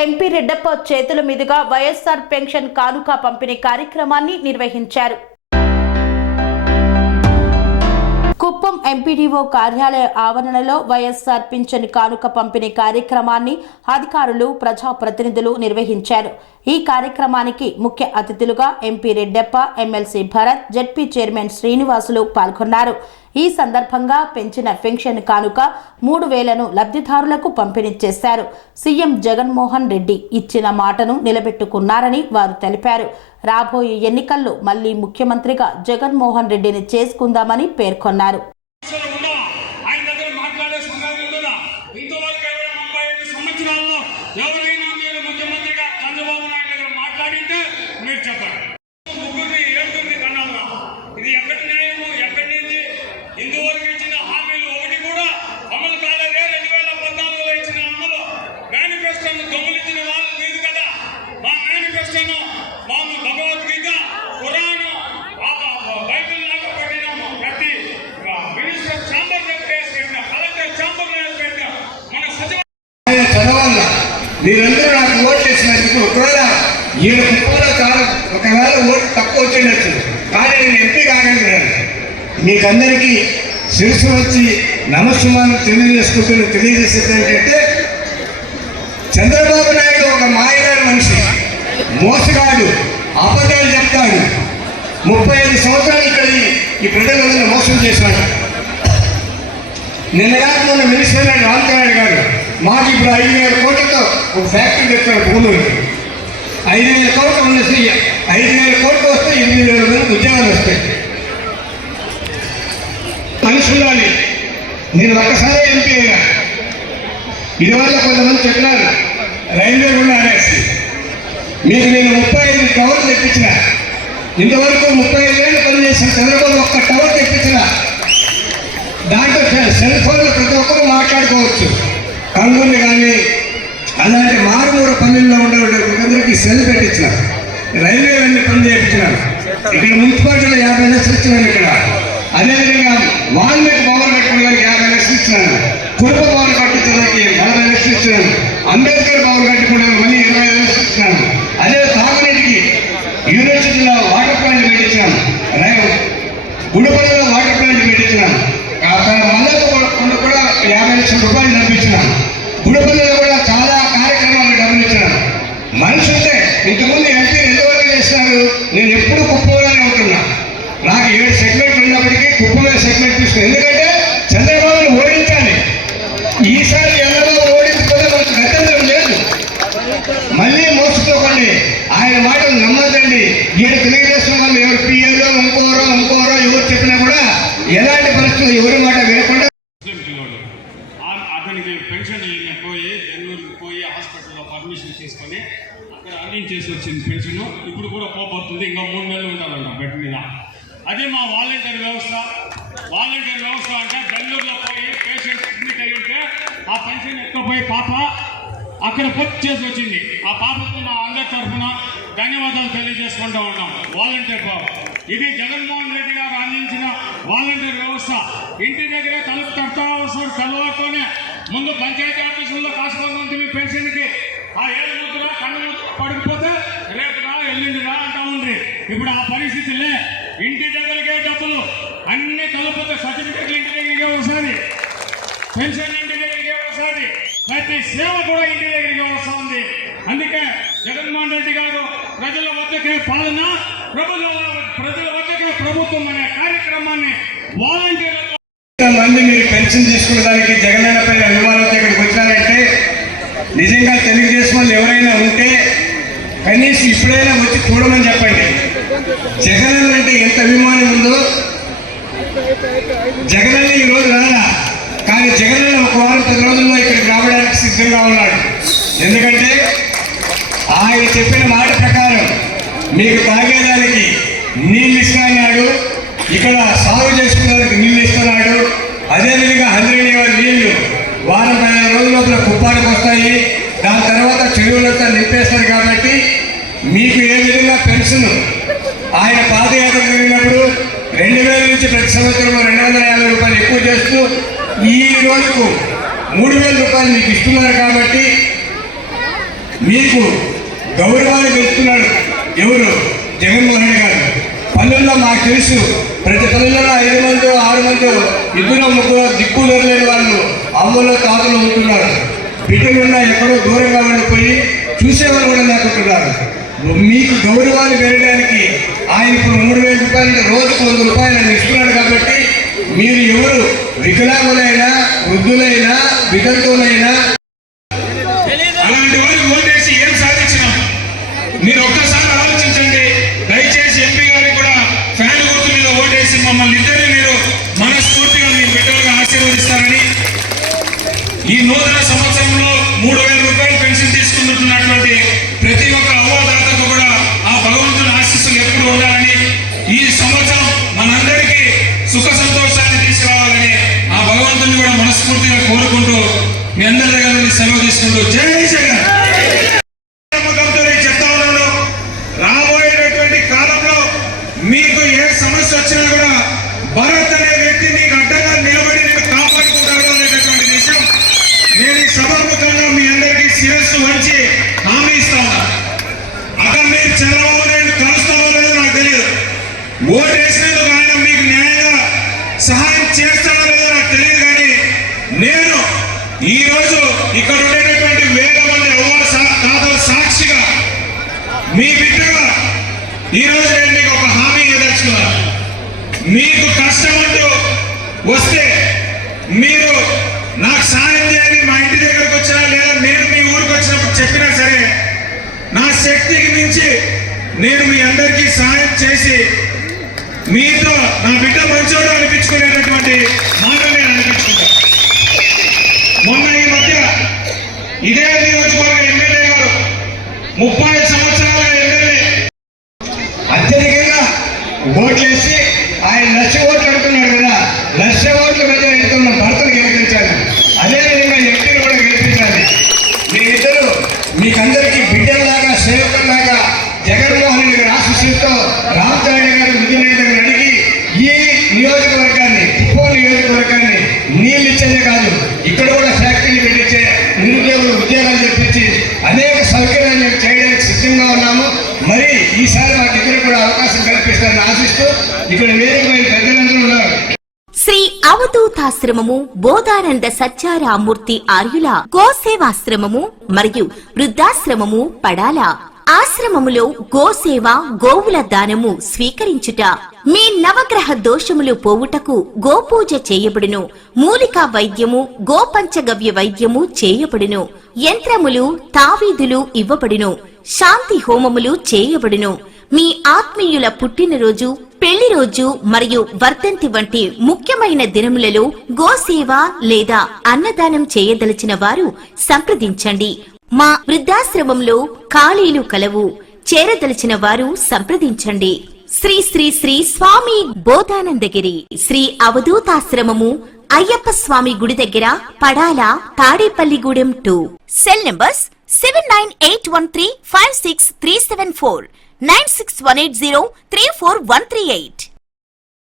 MP Reddappa చేతుల మీదుగా YSR pension కానుక పంపిణీ కార్యక్రమాన్ని నిర్వహించారు. కుప్పం ఎంపీడీఓ కార్యాలయ ఆవరణలో వైఎస్ఆర్ పింఛన్ కానుక పంపిణీ కార్యక్రమాన్ని అధికారులు, ప్రజాప్రతినిధులు నిర్వహించారు. ఈ కార్యక్రమానికి ముఖ్య అతిథులుగా MP Reddappa, MLC Bharat, ZP chairman Srinivasulu పాల్గొన్నారు. ఈ సందర్భంగా పెంచిన పెన్షన్ కానుక 3,000ను లబ్ధిదారులకు పంపిణీ చేశారు. సీఎం జగన్మోహన్ రెడ్డి ఇచ్చిన మాటను నిలబెట్టుకున్నారని వారు తెలిపారు. రాబోయే ఎన్నికల్లో మళ్లీ ముఖ్యమంత్రిగా జగన్మోహన్ రెడ్డిని చేసుకుందామని పేర్కొన్నారు. ఇందువరకు ఇచ్చిన హామీలు ఒకటి కూడా అమలు కాలేదే. 2014లో ఇచ్చిన అమలు మేనిఫెస్టోను దొంగిలించిన వాళ్ళు మీరు కదా. మా మేనిఫెస్టోను మాము భగవద్గీత, ఖురాను, బైబిల్ లాగా పెట్టినాము. ప్రతి మినిస్టర్ ఛాంబర్ పెట్టిన, కలెక్టర్ ఛాంబర్ పెట్టిన మన సచివాలయం చదవాల. మీరందరూ నాకు ఓటు చేసినందుకు ఒకవేళ ఓటు తక్కువ వచ్చిండొచ్చు, కానీ నేను ఎంపీ కాగలిగాను. మీకందరికీ శిరస్సు వచ్చి నమస్కారం తెలియజేసేది ఏంటంటే, చంద్రబాబు నాయుడు ఒక మాయగారి మనిషి, మోసగాడు, అబద్ధాలు చెప్తాడు. 35 సంవత్సరాలు ఇక్కడ ఈ ప్రజలందరూ మోసం చేశాడు. నిన్నగా మొన్న మినిస్టర్ రామచంద్ర గారు మాకు ఇప్పుడు 5,000 కోట్లతో ఒక ఫ్యాక్టరీ తెచ్చారు. భూములు 5,000 కోట్లు ఉన్నసి 5,000 కోట్లు వస్తే 8,000 మందికి ఉద్యోగాలు వస్తాయి. మనిషి ఉండాలి. నేను ఒక్కసారి ఎంపీ అయినా. ఇదివల్ల కొంతమంది చెప్పినారు రైల్వే కూడా అనేసి. మీకు నేను 35 టవర్లు తెప్పించిన. ఇంతవరకు 35 ఏళ్ళు పనిచేసిన చంద్రబాబు ఒక్క టవర్ తెప్పించిన. దాంట్లో సెల్ ఫోన్లు ప్రతి ఒక్కరూ మాట్లాడుకోవచ్చు. కంగుంది కానీ అలాంటి మారుమూల పనుల్లో ఉండేవాళ్ళందరికీ సెల్ పెట్టించిన. రైల్వే అన్ని పనులు చేయించినాను. ఇక్కడ మున్సిపాలిటీలో 50 లక్షలు ఇచ్చినాను. ఇక్కడ అదేవిధంగా వాల్మీకి భవన్ కట్టుకోవడానికి 50 లక్షలు ఇచ్చినాను. కుటుంబ భవన్ కట్టించడానికి 40 లక్షలు ఇచ్చినాను. అంబేద్కర్ భవన్ కట్టుకోవడానికి మళ్ళీ 20 లక్షలు ఇచ్చినాను. అదే తాగునీటికి యూనివర్సిటీలో వాటర్ ప్లాంట్ పెట్టించాను. గుడిపల్లిలో వాటర్ ప్లాంట్ పెట్టించినాను. మల్లెపల్లి కూడా 50 లక్షల రూపాయలు పంపించినాను. గుడిపల్లిలో కూడా చాలా కార్యక్రమాలు డబ్బులు ఇచ్చినాను. మనిషి ఉంటే ఇంతకుముందు ఎంపీ ఎంతవరకు చేస్తున్నారు. నేను ఎప్పుడు కుప్పంలోనే ఉంటున్నా. నాకు 7 సెగ్మెంట్లు ఉన్నప్పటికీ కుప్పమే సెగ్మెంట్ తీసుకున్నాను. ఎందుకంటే చంద్రబాబును ఓడించాలి. ఈసారి చంద్రబాబు ఓడించకపోతే మనకు గతంలో లేదు. మళ్ళీ మోసపోకండి, ఆయన మాటలు నమ్మదండి. ఈయన తెలుగుదేశం వాళ్ళు ఎవరు పిఏలో ఇంకోరో ఎవరు చెప్పినా కూడా ఎలాంటి పరిస్థితులు ఎవరి మాట వినకుండా అతనికి పెన్షన్ పోయి బెంగళూరుకి పోయి హాస్పిటల్లో పర్మిషన్ తీసుకొని అక్కడ అందించేసి వచ్చింది పెన్షన్. ఇప్పుడు కూడా పోబోతుంది. ఇంకా 3 నెలలు ఉండాలంట బెడ్ మీద. అదే మా వాలంటీర్ వ్యవస్థ. వాలంటీర్ వ్యవస్థ అంటే బెంగళూరులో పోయి పేషెంట్ అడ్మిట్ అయ్యింటే ఆ పెన్షన్ ఎక్కపోయి పాప అక్కడ పూర్తి చేసి వచ్చింది. ఆ పాపకు నా అందరి తరఫున ధన్యవాదాలు తెలియజేసుకుంటూ ఉన్నాం. వాలంటీర్ బాబు, ఇది జగన్మోహన్ రెడ్డి గారు అందించిన వాలంటీర్ వ్యవస్థ. ఇంటి దగ్గరే తలుపు తడతా వస్తారు. తెల్లవారుతోనే ముందు పంచాయతీ ఆఫీసుల్లో కాసుకొని ఉంటుంది పెన్షన్కి. ఆ 7 ముద్ర కన్ను పడిపోతే రేపు రా ఎల్లుండి రా అంటా ఉంది. ఇప్పుడు ఆ పరిస్థితులే. ఇంటి దగ్గరికే డబ్బులు అన్ని కలుపుతే సర్టిఫికెట్లు ఇంటి దగ్గరికే వస్తుంది, పెన్షన్ ఇంటి దగ్గరికే వస్తుంది, ప్రతి సేవ కూడా ఇంటి దగ్గరికి వస్తూ ఉంది. అందుకే జగన్మోహన్ రెడ్డి గారు ప్రజల వద్దకే పాలన, ప్రజల వద్దకే ప్రభుత్వం అనే కార్యక్రమాన్ని వాలంటీర్లు మంది మీరు పెన్షన్ తీసుకునేదానికి జగనన్న పైన అభిమానంతో ఇక్కడికి వచ్చారంటే నిజంగా తెలుగుదేశం వాళ్ళు ఎవరైనా ఉంటే కనీసం ఇప్పుడైనా వచ్చి చూడమని చెప్పండి. జగనన్న అంటే ఎంత అభిమానం ఉందో. జగనన్న ఈరోజు రాలా, కానీ జగనన్న 1 వారం 10 రోజుల్లో ఇక్కడికి రావడానికి సిద్ధంగా ఉన్నాడు. ఎందుకంటే ఆయన చెప్పిన మాట ప్రకారం మీకు తాగేదానికి నీళ్ళు ఇస్తున్నాడు, ఇక్కడ సాగు చేసుకునేందుకు నీళ్ళు ఇస్తున్నాడు. అదేవిధంగా 100 నీళ్లు వారం 15 రోజుల లోపల కుప్పానికి వస్తాయి. దాని తర్వాత చెరువులంతా నింపేస్తారు. కాబట్టి మీకు ఏ విధంగా పెన్షన్ ఆయన పాదయాత్ర జరిగినప్పుడు 2,000 నుంచి ప్రతి సంవత్సరం 250 రూపాయలు ఎక్కువ చేస్తూ ఈ రోజుకు 3,000 రూపాయలు మీకు ఇస్తున్నారు. కాబట్టి మీకు గౌరవాన్ని పెంచుతున్నాడు ఎవరు? జగన్మోహన్ రెడ్డి గారు. పల్లెల్లో మాకు తెలుసు, ప్రతి పల్లెల్లో 5 మంది 6 మంది 2 3 దిక్కులు లేని వాళ్ళు అమ్మలో తాతలు ఉంటున్నారు. బిడ్డలున్నా ఎక్కడో దూరంగా ఉండిపోయి చూసేవాళ్ళు కూడా లేకుంటున్నారు. మీకు గౌరవాన్ని పెరగడానికి ఆయన ఇప్పుడు 3,000 రూపాయలు రోజుకు 100 రూపాయలు ఆయన ఇస్తున్నాడు. కాబట్టి మీరు ఎవరు వికలాంగులైనా వృద్ధులైనా వితంతువులైనా అలాంటి వారికి ఓటేసి ఏం సాధించినాం మీరు ఒక్కసారి ఆలోచించండి. దయచేసి ఎంపీ గారికి కూడా ఫ్యాన్ గుర్తు మీద ఓటేసి మమ్మల్ని ఇద్దరిని మీరు మనస్ఫూర్తిగా మీ బిడ్డలుగా ఆశీర్వదిస్తారని, ఈ నూతన సంవత్సరంలో 3,000 రూపాయలు పెన్షన్ తీసుకుంటున్నటువంటి ప్రతి ఒక్క అవ్వదాతకు కూడా ఆ భగవంతుని ఆశీస్సులు ఎప్పుడు ఉండాలని, ఈ సంవత్సరం మనందరికీ సుఖ సంతోషాన్ని తీసుకురావాలని ఆ భగవంతుని కూడా మనస్ఫూర్తిగా కోరుకుంటూ మీ అందరి దగ్గర నుండి సెలవు తీసుకుంటూ జై జగన్. చెప్తా ఉన్నాను, రాబోయేటటువంటి కాలంలో మీకు ఏ సమస్య వచ్చినా కూడా భరత్ అనే వ్యక్తి మీకు అడ్డంగా నిలబడి నేను కాపాడుకుంటాడు అనేటటువంటి విషయం నేను ఈ సభాముఖంగా మీ అందరికీ శిరస్సు వంచి హామీ ఇస్తా ఉన్నా. అక్కడ మీరు చంద్రబాబు నాయుడు కలుస్తామో లేదో నాకు తెలియదు, ఓటేసినందుకు ఆయన మీకు న్యాయంగా సహాయం చేస్తాడో లేదో నాకు తెలియదు. కానీ నేను ఈ రోజు ఇక్కడ ఉండేటటువంటి 1,000 మంది తాతల సాక్షిగా మీ బిడ్డగా ఈ రోజు నేను మీకు ఒక హామీ ఇవ్వదలుచుకున్నా. మీకు కష్టం అంటూ వస్తే మీరు నాకు సాయం చేయాలి, మా ఇంటి దగ్గరకు వచ్చినా లేదా నేను మీ ఊరికి వచ్చినప్పుడు చెప్పినా సరే నా శక్తికి మించి నేను మీ అందరికీ సాయం చేసి మీతో నా బిడ్డ మంచోడు అనిపించుకునేటటువంటి మాట నేను అనిపించుకుంటా. మొన్న ఈ మధ్య ఇదే నియోజకవర్గ ఎమ్మెల్యే గారు 30 సంవత్సరాల ఎమ్మెల్యే అత్యధికంగా ఓట్లేసి ఆయన 1,00,000 ఓట్లు అడుగుతున్నాడు కదా, 1,00,000 ఓట్ల మీద ఎన్నుకున్న భర్తను గెలిపించాలి. అదేవిధంగా ఎంపీని కూడా గెలిపించాలి. మీరిద్దరూ మీకందరికీ బిడ్డల్లాగా సేవకుల్లాగా జగన్మోహన్ రెడ్డి గారి ఆశీస్సులతో రామచంద్ర గారు మిగిలిన దగ్గర అడిగి ఈ నియోజకవర్గాన్ని కుప్పం నియోజకవర్గాన్ని నీళ్ళు ఇచ్చేదే కాదు, ఇక్కడ కూడా ఫ్యాక్టరీలు పెట్టించే నిరుద్యోగులు ఉద్యోగాలు చెప్పించి అనేక సౌకర్యాలు చేయడానికి సిద్ధంగా ఉన్నాము. మరి ఈసారి మాకు ఇక్కడ కూడా అవకాశం కల్పిస్తారని ఆశిస్తూ ఇక్కడ వేదికమైన పెద్దలందరూ ఉన్నారు. శ్రీ అవధూతాశ్రమము బోధానంద సత్యారామూర్తి ఆర్యుల గోసేవాశ్రమము మరియు వృద్ధాశ్రమము పడాల. ఆశ్రమములో గోసేవ గోవుల దానము స్వీకరించుట, మీ నవగ్రహ దోషములు పోవుటకు గోపూజ చేయబడును. మూలికా వైద్యము గోపంచగవ్య వైద్యము చేయబడును. యంత్రములు తావీదులు ఇవ్వబడును. శాంతి హోమములు చేయబడును. మీ ఆత్మీయుల పుట్టినరోజు పెళ్లి రోజు మరియు వర్ధంతి వంటి ముఖ్యమైన దినములలో గోసేవ లేదా అన్నదానం చేయదలిచిన వారు సంప్రదించండి. మా వృద్ధాశ్రమంలో ఖాళీలు కలవు. చేరదలిచిన వారు సంప్రదించండి. శ్రీ శ్రీ శ్రీ స్వామి బోధానందగిరి శ్రీ అవధూతాశ్రమము అయ్యప్ప స్వామి గుడి దగ్గర పడాల, తాడేపల్లిగూడెం 2. Cell numbers 7981356374 9618034 138.